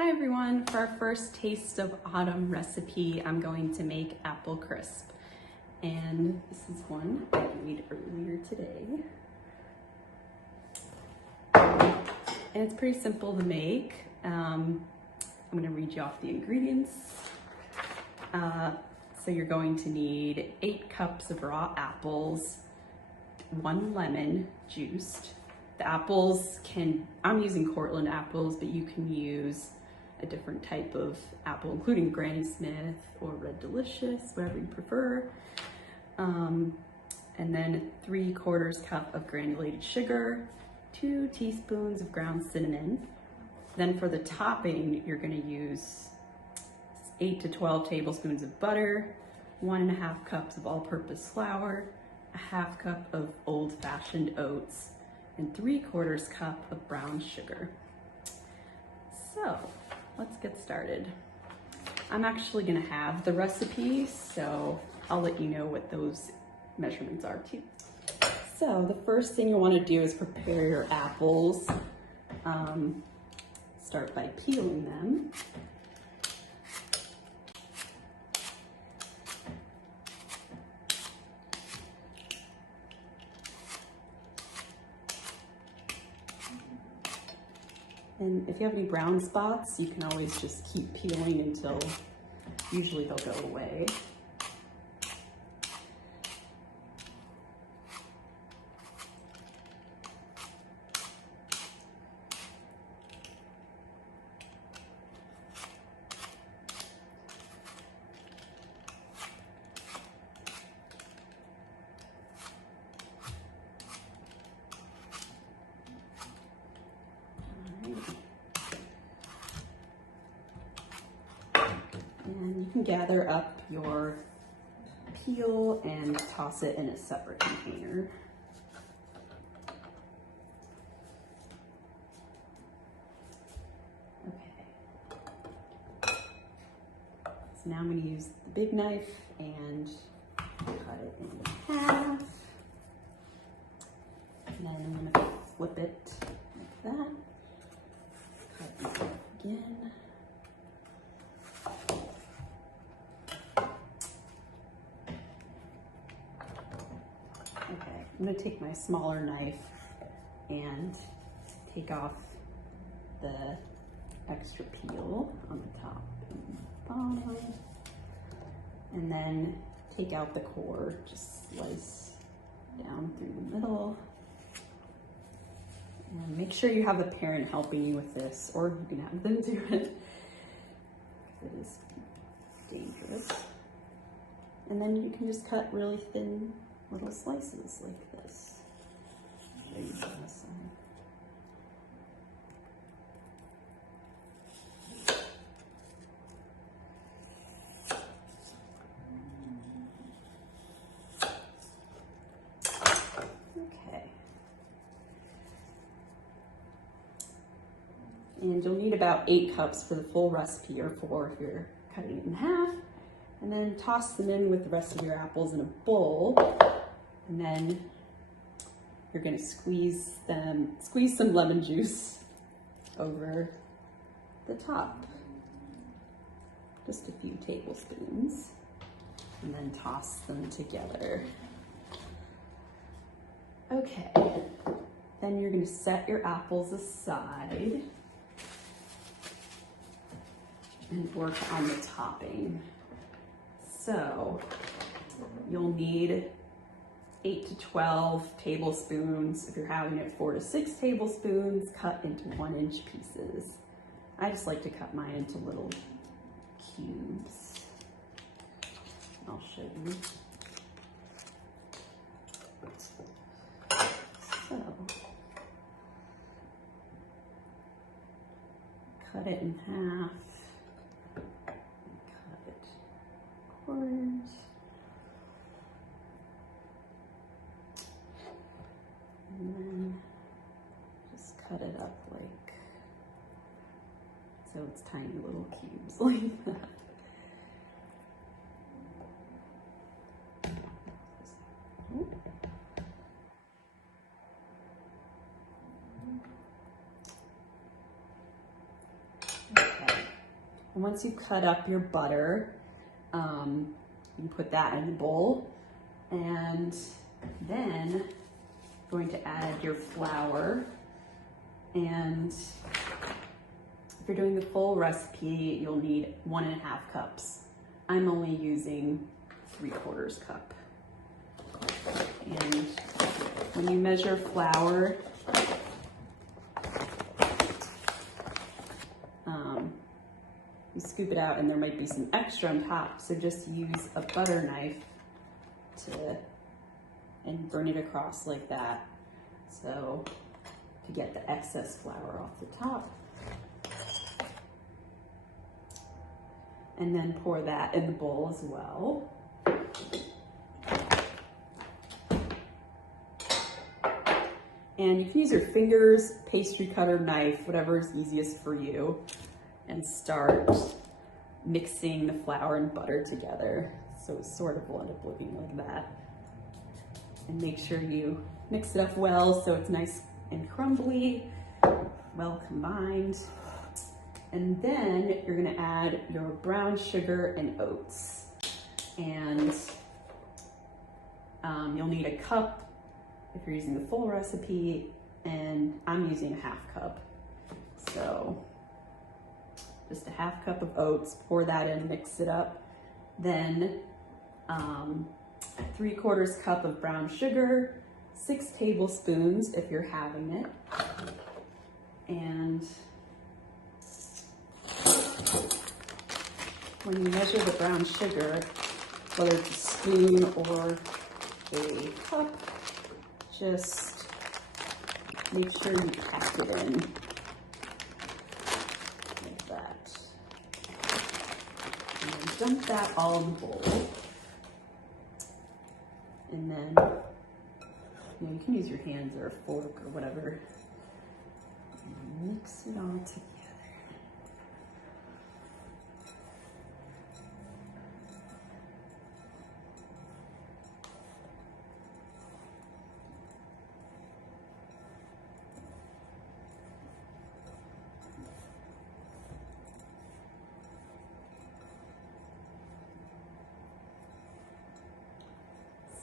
Hi everyone, for our first taste of autumn recipe, I'm going to make apple crisp. And this is one I made earlier today. And it's pretty simple to make. I'm gonna read you off the ingredients. So you're going to need 8 cups of raw apples, 1 lemon juiced. The apples I'm using Cortland apples, but you can use a different type of apple, including Granny Smith or Red Delicious, whatever you prefer. And then 3/4 cup of granulated sugar, 2 teaspoons of ground cinnamon. Then for the topping, you're gonna use 8 to 12 tablespoons of butter, 1.5 cups of all-purpose flour, 1/2 cup of old-fashioned oats, and 3/4 cup of brown sugar. So let's get started. I'm actually gonna have the recipe, so I'll let you know what those measurements are too. So the first thing you wanna do is prepare your apples. Start by peeling them. And if you have any brown spots, you can always just keep peeling until usually they'll go away. And you can gather up your peel and toss it in a separate container. Okay. So now I'm going to use the big knife and cut it in half. And then I'm going to flip it like that. Cut it in half again. Okay, I'm gonna take my smaller knife and take off the extra peel on the top and bottom, and then take out the core, just slice down through the middle. And make sure you have a parent helping you with this, or you can have them do it. It is dangerous. And then you can just cut really thin little slices like this. Show you on this side. Okay. And you'll need about 8 cups for the full recipe, or 4 if you're cutting it in half. And then toss them in with the rest of your apples in a bowl. And then you're gonna squeeze some lemon juice over the top. Just a few tablespoons. And then toss them together. Okay, then you're gonna set your apples aside and work on the topping. So you'll need 8 to 12 tablespoons. If you're having it, 4 to 6 tablespoons cut into 1-inch pieces. I just like to cut mine into little cubes. I'll show you. So cut it in half. And then just cut it up like, so it's tiny little cubes like that. Okay. And once you cut up your butter, you put that in the bowl, and then you're going to add your flour. And if you're doing the full recipe, you'll need 1.5 cups. I'm only using 3/4 cup. And when you measure flour, you scoop it out, and there might be some extra on top, so just use a butter knife and burn it across like that, so to get the excess flour off the top. And then pour that in the bowl as well. And you can use your fingers, pastry cutter, knife, whatever is easiest for you, and start mixing the flour and butter together. So it sort of will end up looking like that. And make sure you mix it up well so it's nice and crumbly, well combined. And then you're gonna add your brown sugar and oats. And you'll need a cup if you're using the full recipe, and I'm using a 1/2 cup. So just a 1/2 cup of oats, pour that in, mix it up. Then 3/4 cup of brown sugar, 6 tablespoons if you're having it. And when you measure the brown sugar, whether it's a spoon or a cup, just make sure you pack it in like that. And then dump that all in the bowl. And then, you can use your hands or a fork or whatever. And mix it all together.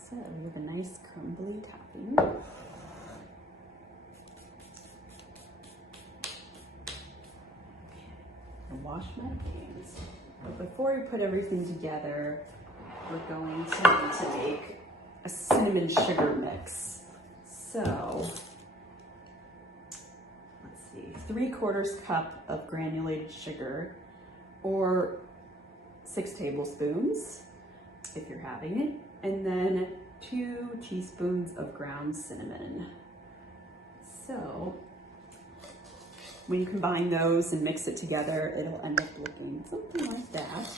So we have a nice crumbly topping. I'll wash my hands. But before we put everything together, we're going to need to make a cinnamon sugar mix. So let's see, 3/4 cup of granulated sugar, or 6 tablespoons if you're having it. And then 2 teaspoons of ground cinnamon. So when you combine those and mix it together, it'll end up looking something like that.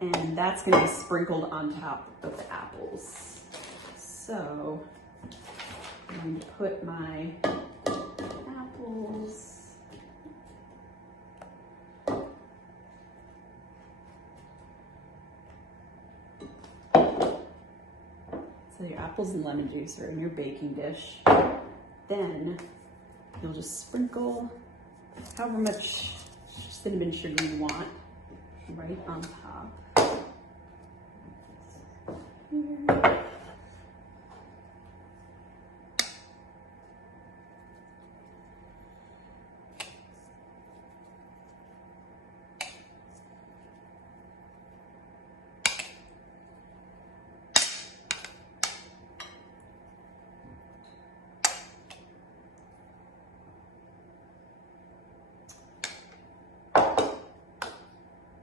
And that's gonna be sprinkled on top of the apples. So I'm going to put my apples So your apples and lemon juice are in your baking dish. Then you'll just sprinkle however much cinnamon sugar you want right on top. Here.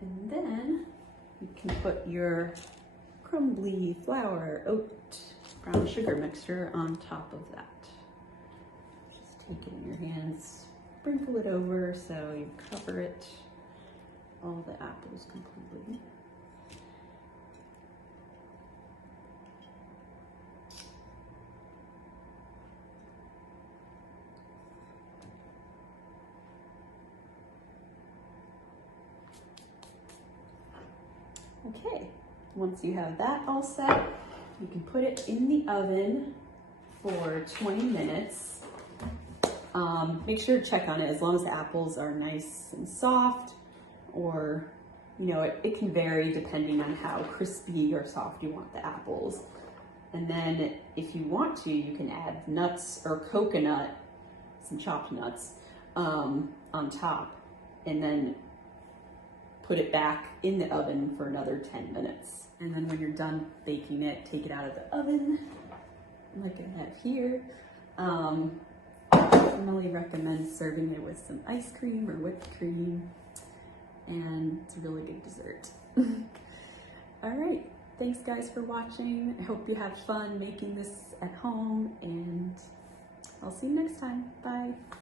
And then you can put your crumbly flour, oat, brown sugar mixture on top of that. Just take it in your hands, sprinkle it over so you cover it, all the apples completely. Okay, once you have that all set, you can put it in the oven for 20 minutes. Make sure to check on it as long as the apples are nice and soft, or, you know, it can vary depending on how crispy or soft you want the apples. And then if you want to, you can add nuts or coconut, some chopped nuts, on top, and then put it back in the oven for another 10 minutes. And then when you're done baking it, take it out of the oven, like I have here. I normally recommend serving it with some ice cream or whipped cream, and it's a really good dessert. All right, thanks guys for watching. I hope you had fun making this at home, and I'll see you next time. Bye.